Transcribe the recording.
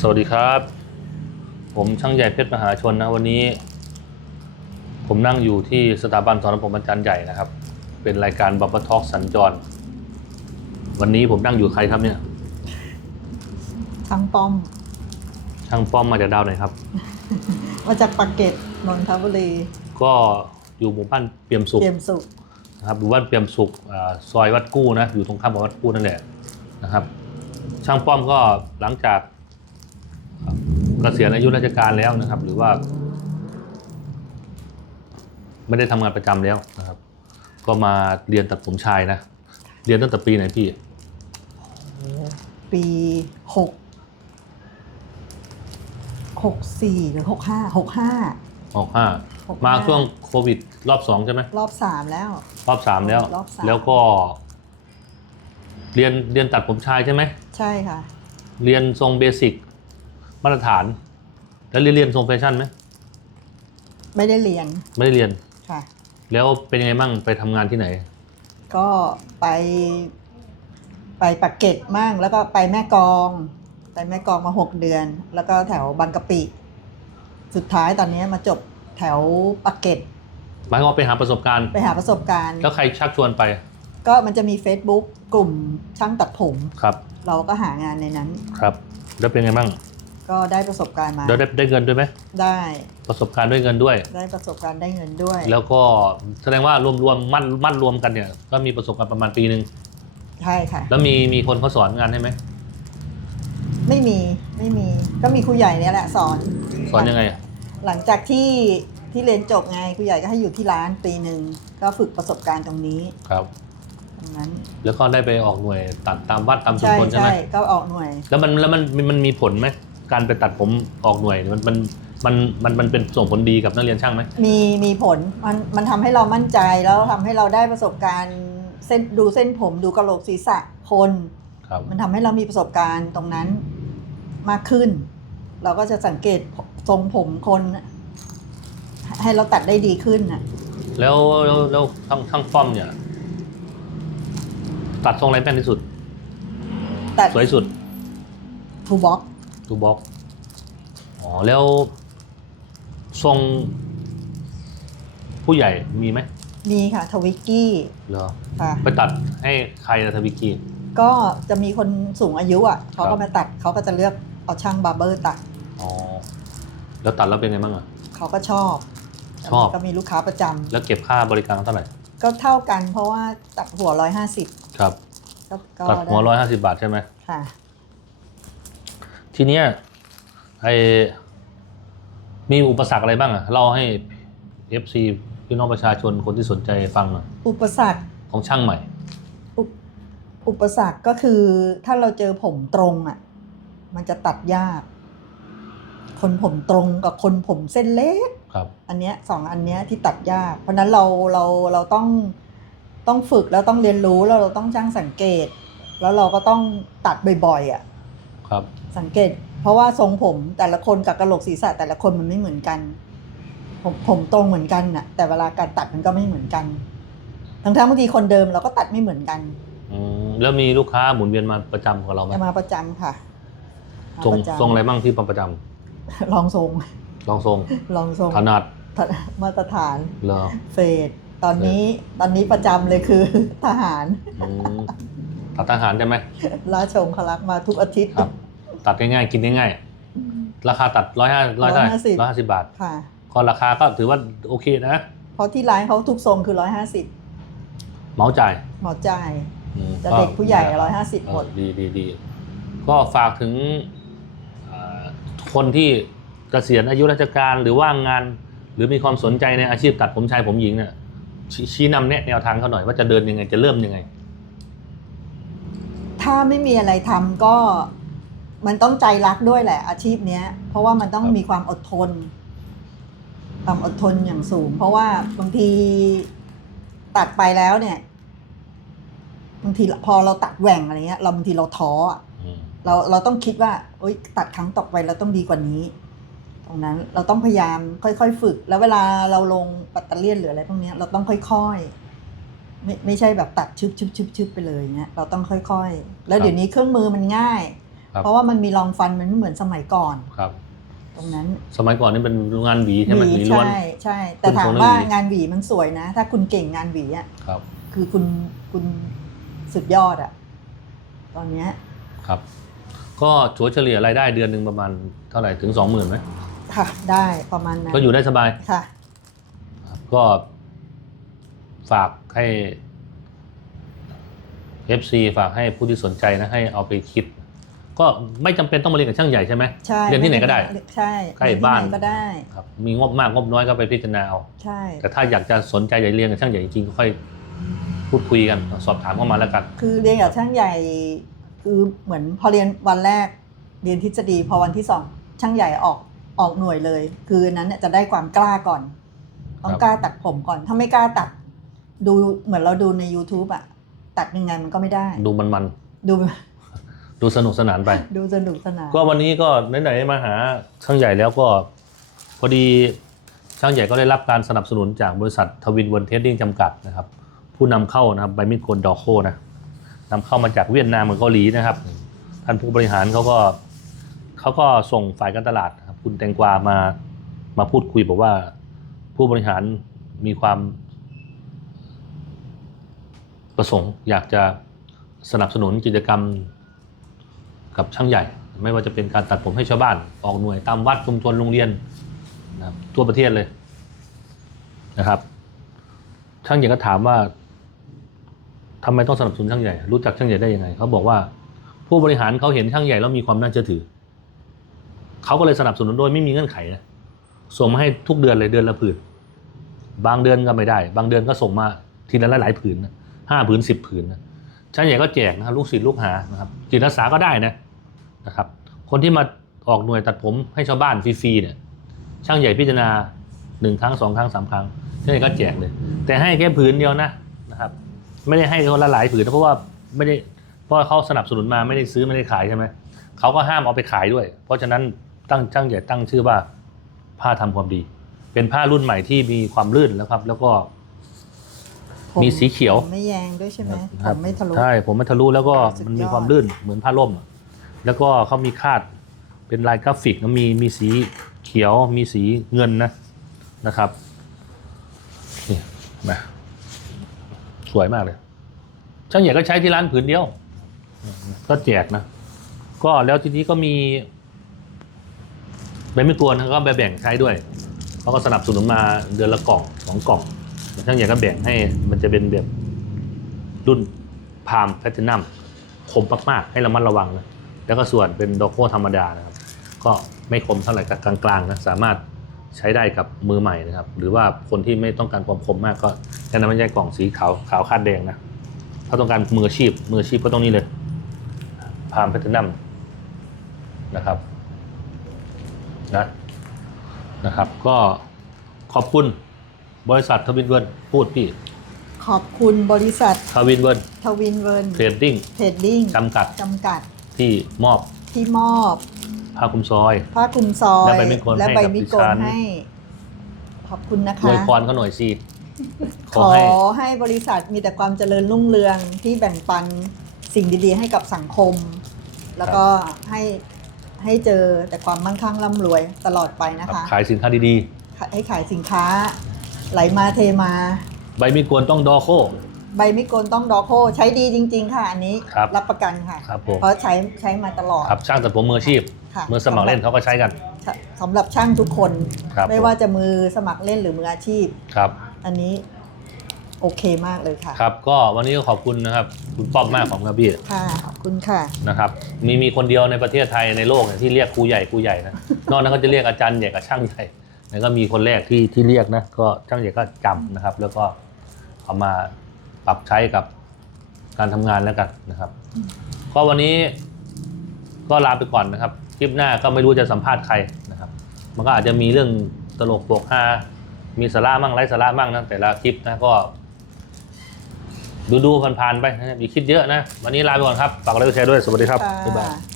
สวัสดีครับ ผมช่างใหญ่เพชรมหาชนนะวันนี้ ผมนั่งอยู่ที่สถาบันสอนผมอาจารย์ใหญ่นะครับ เป็นรายการบัพทอกสัญจร วันนี้ผมนั่งอยู่ใครครับเนี่ยทั้งป้อม ช่างป้อมมาจากดาวไหนครับ มาจากปากเกร็ดนนทบุรี ก็อยู่หมู่บ้านเปี่ยมสุขเตรียมสุขนะครับหมู่บ้านเปี่ยมสุขอ่าซอยวัดกู้นะอยู่ตรงข้ามกับวัดกู้นั่นแหละนะครับ ช่างป้อมก็หลังจากเกษียณอายุราชการแล้วนะครับ หรือว่า ไม่ได้ทำงานประจำแล้วนะครับ ก็มาเรียนตัดผมชายนะ เรียนตั้งแต่ปีไหนพี่ ปีหกหกสี่หรือหกห้าหกห้าออกห้าหกห้ามมาช่วงโควิด รอบสองใช่ไหมรอบสามแล้ว รอบสามแล้วรอบสามแล้วก็ เรียนเรียนตัดผมชายใช่ไหมใช่ค่ะ เรียนทรงเบสิก มาตรฐาน แล้วเรียนเรียนทรงแฟชั่นไหมไม่ได้เรียนไม่ได้เรียน ค่ะ แล้วเป็นยังไงบ้างไปทำงานที่ไหน ก็ไป ไปปากเกร็ดมั่งแล้วก็ไปแม่กลอง ไปแม่กลองมาหกเดือน แล้วก็แถวบางกะปิ สุดท้ายตอนนี้มาจบแถวปากเกร็ดหมายความว่าไปหาประสบการณ์ ไปหาประสบการณ์ แล้วใครชักชวนไปก็มันจะมี Facebook กลุ่มช่างตัดผม ครับ เราก็หางานในนั้นครับ แล้วเป็นไงบ้าง ก็ได้ประสบการณ์มาแล้วได้ได้เงินด้วยไหมได้ประสบการณ์ด้วยเงินด้วย ได้ประสบการณ์ได้เงินด้วย แล้วก็แสดงว่ารวมรวมมั่นมั่นรวมกันเนี่ย ก็มีประสบการณ์ประมาณปีหนึ่งใช่ค่ะ แล้วมีมีคนเขาสอนงานให้ไหมไม่มีไม่มีก็มีครูใหญ่เนี่ยแหละสอนสอนยังไงอะหลังจากที่ที่เรียนจบไงครูใหญ่ก็ให้อยู่ที่ร้านปีหนึ่งก็ฝึกประสบการณ์ตรงนี้ครับ ตรงนั้น แล้วก็ได้ไปออกหน่วยตัดตามวัดตามชุมใช่ชนใช่ไหมใช่ก็ออกหน่วย แล้วมันแล้วมันมันมันมีผลไหม การไปตัดผมออกหน่วยมันมันมันมันมันเป็นส่งผลดีกับนักเรียนช่างไหมมีมีผลมันมันทำให้เรามั่นใจแล้วทำให้เราได้ประสบการณ์เส้นดูเส้นผมดูกระโหลกศีรษะคน ครับ มันทำให้เรามีประสบการณ์ตรงนั้นมากขึ้น เราก็จะสังเกตทรงผมคน ให้เราตัดได้ดีขึ้นน่ะ แล้วแล้วแล้วช่างช่างป้อมเนี่ย ตัดทรงอะไรแม่นที่สุดตัดสวยสุดทูบ็อก ทูบ็อกอ๋อ แล้วทรงผู้ใหญ่มีไหมมีค่ะทวิกกี้เหรอค่ะไปตัดให้ใครนะทวิกีก็จะมีคนสูงอายุอะเขาครัก็บมาตัดเขาก็จะเลือกเอาช่างบาร์เบอร์ตัดอ๋อแล้วตัดแล้วเป็นไงบ้างอะเขาก็ชอบชอบแล้วก็มีลูกค้าประจำแล้วเก็บค่าบริการเท่าไหร่ ก็เท่ากันเพราะว่าตัดหัวร้อยห้าสิบครับก็ก็ตัดหัวได้ร้อยห้าสิบาทใช่ไหมค่ะ ทีเนี้ยไอมีอุปสรรคอะไรบ้างอะเล่าให้ FC พี่น้องประชาชนคนที่สนใจฟังหน่อยอุปสรรคของช่างใหม่อุปอุปสรรคก็คือถ้าเราเจอผมตรงอะ มันจะตัดยาก คนผมตรงกับคนผมเส้นเล็ก ครับ อันเนี้ยสองอันเนี้ยที่ตัดยาก เพราะฉะนั้นเราเราเราต้องต้องฝึกแล้วต้องเรียนรู้แล้วเราต้องช่างสังเกต แล้วเราก็ต้องตัดบ่อยๆอะ ครับ สังเกต เพราะว่าทรงผมแต่ละคนกับกระโหลกศีรษะแต่ละคนมันไม่เหมือนกัน ผมผมตรงเหมือนกันน่ะ แต่เวลาการตัดมันก็ไม่เหมือนกันทั้งทั้งๆบางทีคนเดิมเราก็ตัดไม่เหมือนกันอืมแล้วมีลูกค้าหมุนเวียนมาประจำกับเราไหมจะมาประจำค่ะมาทรงประจำทรงอะไรบ้างที่มาประจำลองทรงลองทรงลองทรงถนัดมาตรฐานเหรอเฟดตอนนี้ตอนนี้ประจำเลยคือ ทหารอืมตัดทหารใช่ไหมราชองคลักษ์มาทุกอาทิตย์ ครับ ตัดง่ายๆ กินง่ายๆ ราคาตัดร้อยห้าร้อยเท่าไหร่ร้อยห้าสิบบาท ค่ะ ก็ราคาก็ถือว่าโอเคนะ เพราะที่ร้านเขาทุกทรงคือร้อยห้าสิบเหมาจ่ายหมอจ่ายอืมจะเด็กผู้ใหญ่ร้อยห้าสิบเอหมอดดีดีดีก็ฝากถึงอ่าคนที่เกษียณอายุราชการหรือว่างงาน หรือมีความสนใจในอาชีพตัดผมชายผมหญิงเนี่ยชชี้นำแนะแนวทางเขาหน่อยว่าจะเดินยังไงจะเริ่มยังไง ถ้าไม่มีอะไรทำก็ มันต้องใจรักด้วยแหละ อาชีพเนี้ย เพราะว่ามันต้องครับมีความอดทน ความอดทนอย่างสูง เพราะว่าบางทีตัดไปแล้วเนี่ยบางทีพอเราตัดแหว่งอะไรเงี้ย เราบางทีเราท้ออะอืมเราเราต้องคิดว่าโอ๊ยตัดครั้งต่อไปเราต้องดีกว่านี้ ตรงนั้นเราต้องพยายามค่อยๆฝึก แล้วเวลาเราลงปัตเตอร์เลียนหรืออะไรพวกเนี้ยเราต้องค่อยๆไม่ไม่ใช่แบบตัดชึบชึบชึบชึบไปเลยเงี้ยเราต้องค่อยๆ แล้วเดี๋ยวนี้เครื่องมือมันง่ายครับ เพราะว่ามันมีรองฟันมันไม่เหมือนสมัยก่อนครับ ตรงนั้น สมัยก่อนนี่เป็นงานหวีใช่ไหมหวีล้วนใช่ใช่ แต่คุณถามทรงว่าหวีงานหวีมันสวยนะ ถ้าคุณเก่งงานหวีอะครับ คือคุณคุณสุดยอดอะตอนเนี้ยครับ ก็ถัวเฉลี่ยรายได้เดือนหนึ่งประมาณเท่าไหร่ถึงสองหมื่นไหมค่ะ ได้ประมาณนั้นก็อยู่ได้สบายค่ะครับก็ฝากให้ FC ฝากให้ผู้ที่สนใจนะให้เอาไปคิด ก็ไม่จำเป็นต้องมาเรียนกับช่างใหญ่ใช่ไหมใช่เรียนที่ไหนก็ได้ ใช่ใกล้บ้าน เรียที่ไหก็ได้ครับมีงบมากงบน้อยก็ไปพิจารณาเอาใช่ แต่ถ้าอยากจะสนใจอยากเรียนกับช่างใหญ่จริงๆก็ค่อยพูดคุยกันสอบถามเข้ามาแล้วกัน คือเรียนกับช่างใหญ่ คือเหมือนพอเรียนวันแรก เรียนทฤษฎีพอวันที่สองช่างใหญ่ออกออกหน่วยเลย คือนั้นเนี่ยจะได้ความกล้าก่อน ต้องครับกล้าตัดผมก่อน ถ้าไม่กล้าตัด ดูเหมือนเราดูใน YouTube อะตัดยังไงมันก็ไม่ได้ ดูมันดูๆดู สนุกสนานไป ดูสนุกสนานก็วันนี้ก็ไหนๆมาหาช่างใหญ่แล้วก็ พอดีช่างใหญ่ก็ได้รับการสนับสนุนจากบริษัททวินเวิร์เทสดิ้งจำกัดนะครับ ผู้นำเข้านะครับใบมีดโกนดอกโคนะนำเข้ามาจากเวียดนามกับเกาหลีนะครับ ท่านผู้บริหารเขาก็เขาก็ส่งฝ่ายการตลาดนะครับคุณแตงกวามามาพูดคุยบอกว่าผู้บริหารมีความ ประสงค์อยากจะสนับสนุนกิจกรรม กับช่างใหญ่ ไม่ว่าจะเป็นการตัดผมให้ชาวบ้าน ออกหน่วยตามวัดชุมชนโรงเรียนนะครับทั่วประเทศเลยนะครับ ช่างใหญ่ก็ถามว่าทำไมต้องสนับสนุนช่างใหญ่ รู้จักช่างใหญ่ได้ยังไงเขาบอกว่า ผู้บริหารเขาเห็นช่างใหญ่แล้วมีความน่าเชื่อถือเขาก็เลยสนับสนุนโดยไม่มีเงื่อนไขนะส่งมาให้ทุกเดือนเลยเดือนละผืนบางเดือนก็ไม่ได้ บางเดือนก็ส่งมาทีละหลายๆผืนนะห้าผืนสิบผืนนะ ช่างใหญ่ก็แจกนะครับลูกศิษย์ลูกหานะครับจิตอาสาก็ได้นะนะครับ คนที่มาออกหน่วยตัดผมให้ชาวบ้านฟรีๆเนี่ยช่างใหญ่พิจารณาหนึ่งครั้งสองครั้งสามครั้งช่างใหญ่ก็แจกเลย แต่ให้แค่ผืนเดียวนะนะครับ ไม่ได้ให้คนละหลายผืนนะเพราะว่าไม่ได้เพราะเขาสนับสนุนมาไม่ได้ซื้อไม่ได้ขายใช่ไหมเขาก็ห้ามเอาไปขายด้วย เพราะฉะนั้นตั้งช่างใหญ่ตั้งชื่อว่าผ้าทำความดี เป็นผ้ารุ่นใหม่ที่มีความลื่นแล้วครับ แล้วก็ มมีสีเขียว ผมไม่แยงด้วยใช่ไหมคผรับมไม่ทะลุ ใช่ผมไม่ทะลุแล้วก็สุดยอด มันมีความลื่นเหมือนผ้าร่มอะแล้วก็เขามีคาดเป็นลายกราฟิกแล้วมีมีสีเขียวมีสีเงินนะนะครับนี่มาสวยมากเลย ช่างใหญ่ก็ใช้ที่ร้านผืนเดียว ก็แจกนะ ก็แล้วทีนี้ก็มีใบไม่กวนเขาก็ไปแบ่งใช้ด้วยเขาก็สนับสนุนมาเดือนละกล่องสองกล่อง ช่างใหญ่ก็แบ่งให้มันจะเป็นแบบรุ่นพามแพทเทนัมคมมากๆ ให้ระมัดระวังนะแล้วก็ส่วนเป็นโดโคธรรมดานะครับ ก็ไม่คมเท่าไหร่กับกลางๆนะสามารถใช้ได้กับมือใหม่นะครับ หรือว่าคนที่ไม่ต้องการความคมมากก็แนะนำให้ใช้กล่องสีขาวขาวคาดแดงนะถ้าต้องการมืออาชีพมืออาชีพก็ต้องนี่เลยพามแพทเทนัมนะครับนะนะครับ ก็ขอบคุณ บริษัททวินเวิร์นพูดพี่ ขอบคุณบริษัททวินเวิร์นทวินเวิร์นเทรดดิ้งเทรดดิ้งจำกัดจำกัดที่มอบที่มอบผ้าคลุมซอยผ้าคลุมซอย และใบมีดโกนและให้ใบกับมีดดิโกฉันนให้ ขอบคุณนะอคะวยพรเขาหน่อยสิขขออให้ให้บริษัทมีแต่ความเจริญรุ่งเรืองที่แบ่งปันสิ่งดีๆ ให้กับสังคม แล้วก็ให้ให้เจอแต่ความมั่งคั่งร่ำรวยตลอดไปนะคะ ขายสินค้าดีให้ขายสินค้า ไหลมาเทมาๆใบมีดกวนต้องดอโค ใบมิโกนต้องดอโคใช้ดีจริง ๆ ค่ะอันนี้ครับรับประกันค่ะ ครับผม เพราะใช้ใช้มาตลอดครับช่างตัดผมมืออาชีพ ค่ะมือสมัครเล่นเขาก็ใช้กัน สำหรับช่างทุกคน ครับไม่ว่าจะมือสมัครเล่นหรือมืออาชีพ ครับ อันนี้โอเคมากเลยค่ะ ครับ ก็วันนี้ก็ขอบคุณนะครับ คุณป้อมมากของครับพี่ค่ะขอบคุณค่ะ นะครับ มีมีคนเดียวในประเทศไทยในโลกเนี่ยที่เรียกครูใหญ่ครูใหญ่นะ นอกนั้นก็จะเรียกอาจารย์ใหญ่กับช่างใหญ่ แล้วก็มีคนแรกที่ที่เรียกนะก็ช่างใหญ่ก็จำนะครับ แล้วก็เอามาปรับใช้กับการทำงานแล้วกันนะครับ ก็วันนี้ก็ลาไปก่อนนะครับ คลิปหน้าก็ไม่รู้จะสัมภาษณ์ใครนะครับ มันก็อาจจะมีเรื่องตลกโปกฮามีสาระมั่งไร้สาระมั่งนะแต่ละคลิปนะก็ดูดูๆผ่านๆไปนะอย่าคิดเยอะนะ วันนี้ลาไปก่อนครับฝากกดไลค์กดแชร์ด้วยสวัสดีครับค่ะบ๊ายบาย